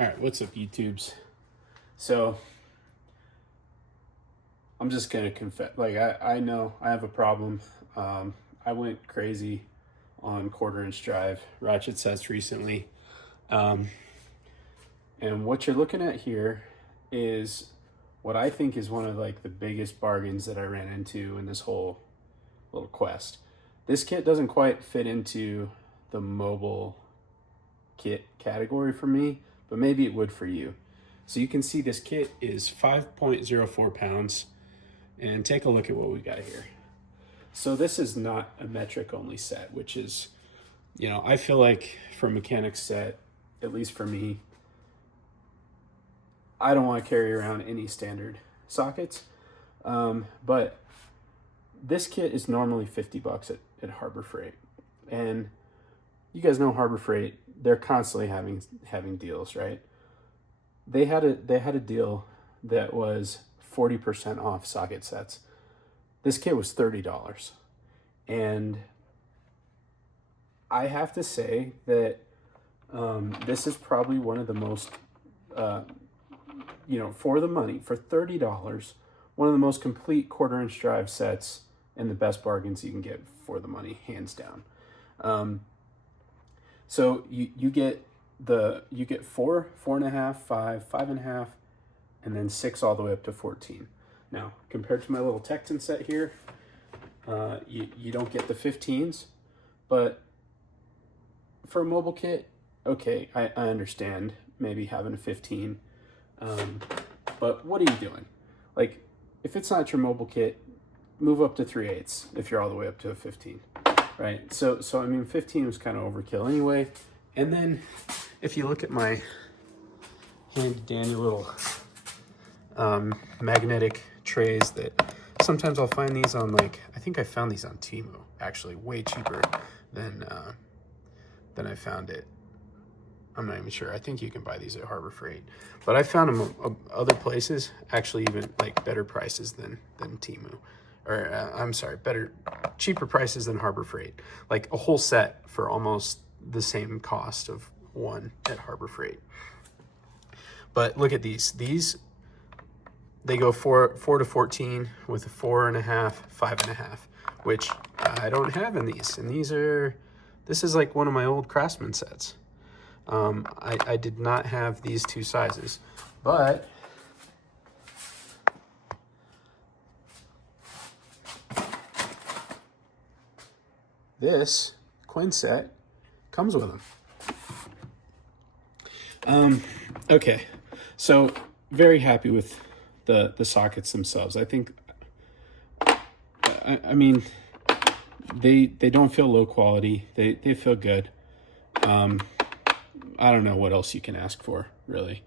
All right, what's up, YouTubes? So I'm just gonna confess, like I know I have a problem. I went crazy on 1/4" drive ratchet sets recently, and what you're looking at here is what I think is one of like the biggest bargains that I ran into in this whole little quest. This kit doesn't quite fit into the mobile kit category for me, but maybe it would for you. So you can see this kit is 5.04 pounds, and take a look at what we got here. So this is not a metric only set, which is, I feel like for a mechanics set, at least for me, I don't want to carry around any standard sockets. But this kit is normally 50 bucks at Harbor Freight. And you guys know Harbor Freight, they're constantly having deals, right? They had a deal that was 40% off socket sets. This kit was $30. And I have to say that this is probably one of the most, for the money, for $30, one of the most complete 1/4" drive sets and the best bargains you can get for the money, hands down. So you get 4, 4.5, 5, 5.5, and then 6 all the way up to 14. Now, compared to my little Texan set here, you don't get the 15s, but for a mobile kit, okay, I understand maybe having a 15, but what are you doing? Like, if it's not your mobile kit, move up to 3/8 if you're all the way up to a 15, right? So I mean, 15 was kind of overkill anyway. And then if you look at my handy dandy little magnetic trays that sometimes I'll find these on, like, I think I found these on Temu, actually way cheaper than I found it. I'm not even sure. I think you can buy these at Harbor Freight, but I found them other places, actually even like better prices than Temu, or I'm sorry, cheaper prices than Harbor Freight. Like a whole set for almost the same cost of one at Harbor Freight. But look at these. They go 4 to 14 with a 4.5, 5.5, which I don't have in these. And this is like one of my old Craftsman sets. I did not have these two sizes, but this QUINN set comes with them. Okay, so very happy with the sockets themselves. I think, I mean, they don't feel low quality. They feel good. I don't know what else you can ask for, really.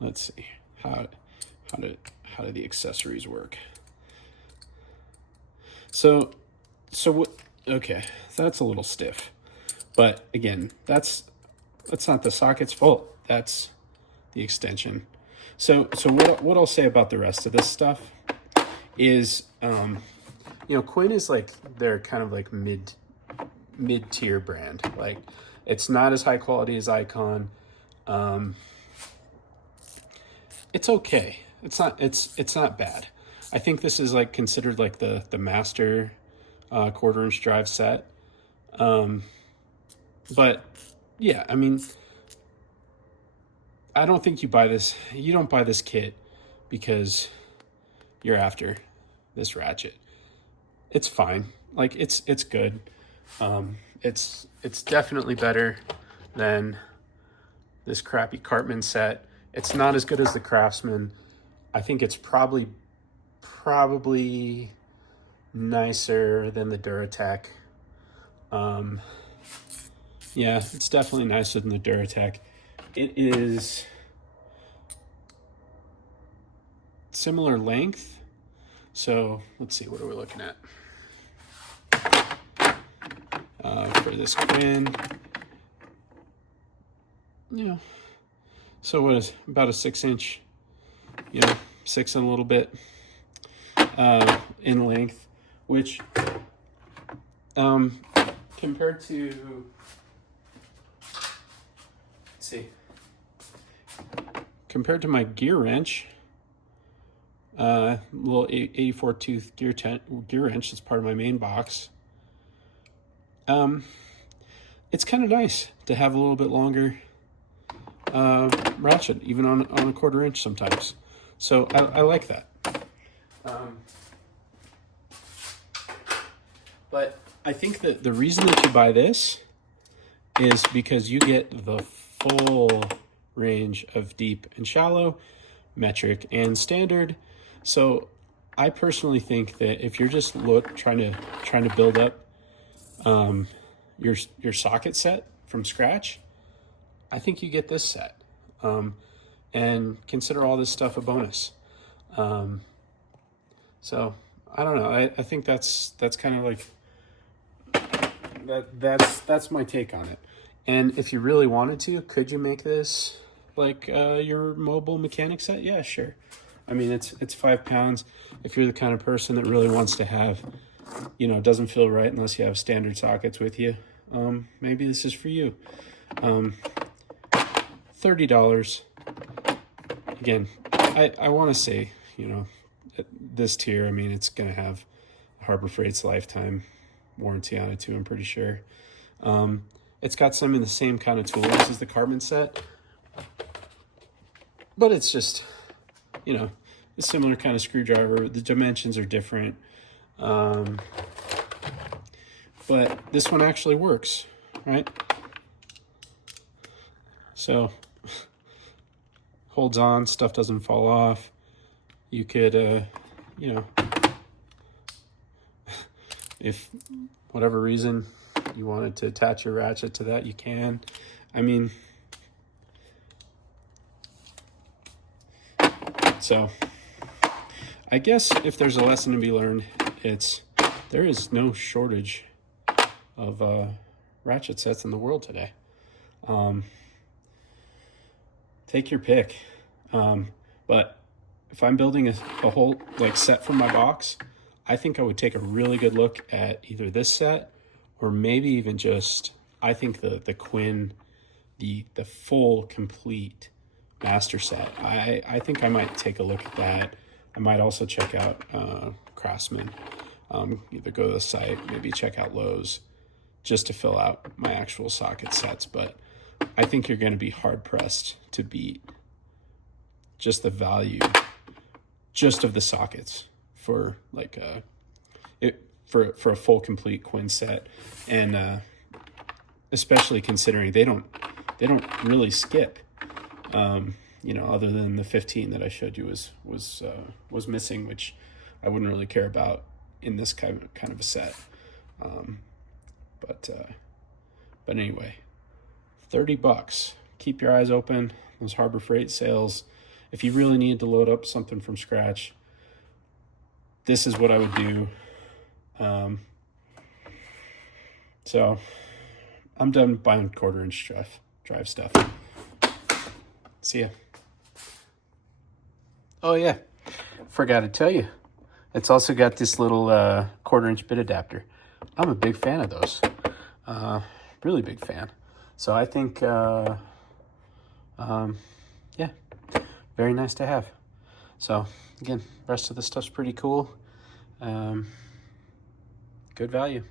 Let's see, how do the accessories work? So what? Okay, that's a little stiff, but again, that's not the socket's fault. That's the extension. So what I'll say about the rest of this stuff is, QUINN is like, they're kind of like mid-tier brand. Like, it's not as high quality as Icon. It's okay. It's not bad. I think this is like considered like the master 1/4" drive set. But yeah, I mean, I don't think you don't buy this kit because you're after this ratchet. It's fine. Like, it's good. It's definitely better than this crappy Cartman set. It's not as good as the Craftsman. I think it's probably nicer than the Duratec. Yeah, it's definitely nicer than the Duratec. It is similar length. So let's see, what are we looking at? For this QUINN, so what is about a 6-inch, 6 and a little bit in length, which compared to, let's see, compared to my gear wrench, little 84 tooth gear wrench that's part of my main box. It's kind of nice to have a little bit longer ratchet, even on a 1/4 inch sometimes. So I like that. But I think that the reason that you buy this is because you get the full range of deep and shallow, metric and standard. So I personally think that if you're just trying to build up your socket set from scratch, I think you get this set, and consider all this stuff a bonus. So I don't know. I think that's kind of like that's my take on it. And if you really wanted to, could you make this like your mobile mechanic set? Yeah, sure. I mean, it's 5 pounds. If you're the kind of person that really wants to have, you know, it doesn't feel right unless you have standard sockets with you, maybe this is for you. $30. Again, I want to say, you know, this tier, I mean, it's going to have Harbor Freight's lifetime warranty on it too, I'm pretty sure. It's got some of the same kind of tools as the carbon set, but it's just, you know, a similar kind of screwdriver. The dimensions are different. But this one actually works, right? So holds on, stuff doesn't fall off. You could, you know, if whatever reason you wanted to attach your ratchet to that, you can. I mean, so I guess if there's a lesson to be learned, it's there is no shortage of ratchet sets in the world today. Take your pick. But if I'm building a whole like set from my box, I think I would take a really good look at either this set or maybe even just, I think the QUINN, the full complete master set. I think I might take a look at that. I might also check out Craftsman. Either go to the site, maybe check out Lowe's, just to fill out my actual socket sets. But I think you're going to be hard pressed to beat just the value just of the sockets for like for a full complete QUINN set, and especially considering they don't really skip. You know, other than the 15 that I showed you was missing, which I wouldn't really care about in this kind of a set. But anyway, $30. Keep your eyes open. Those Harbor Freight sales. If you really need to load up something from scratch, this is what I would do. So I'm done buying 1/4 inch drive stuff. See ya. Oh yeah, forgot to tell you, it's also got this little 1/4 inch bit adapter. I'm a big fan of those, really big fan. So I think, yeah, very nice to have. So again, rest of the stuff's pretty cool. Good value.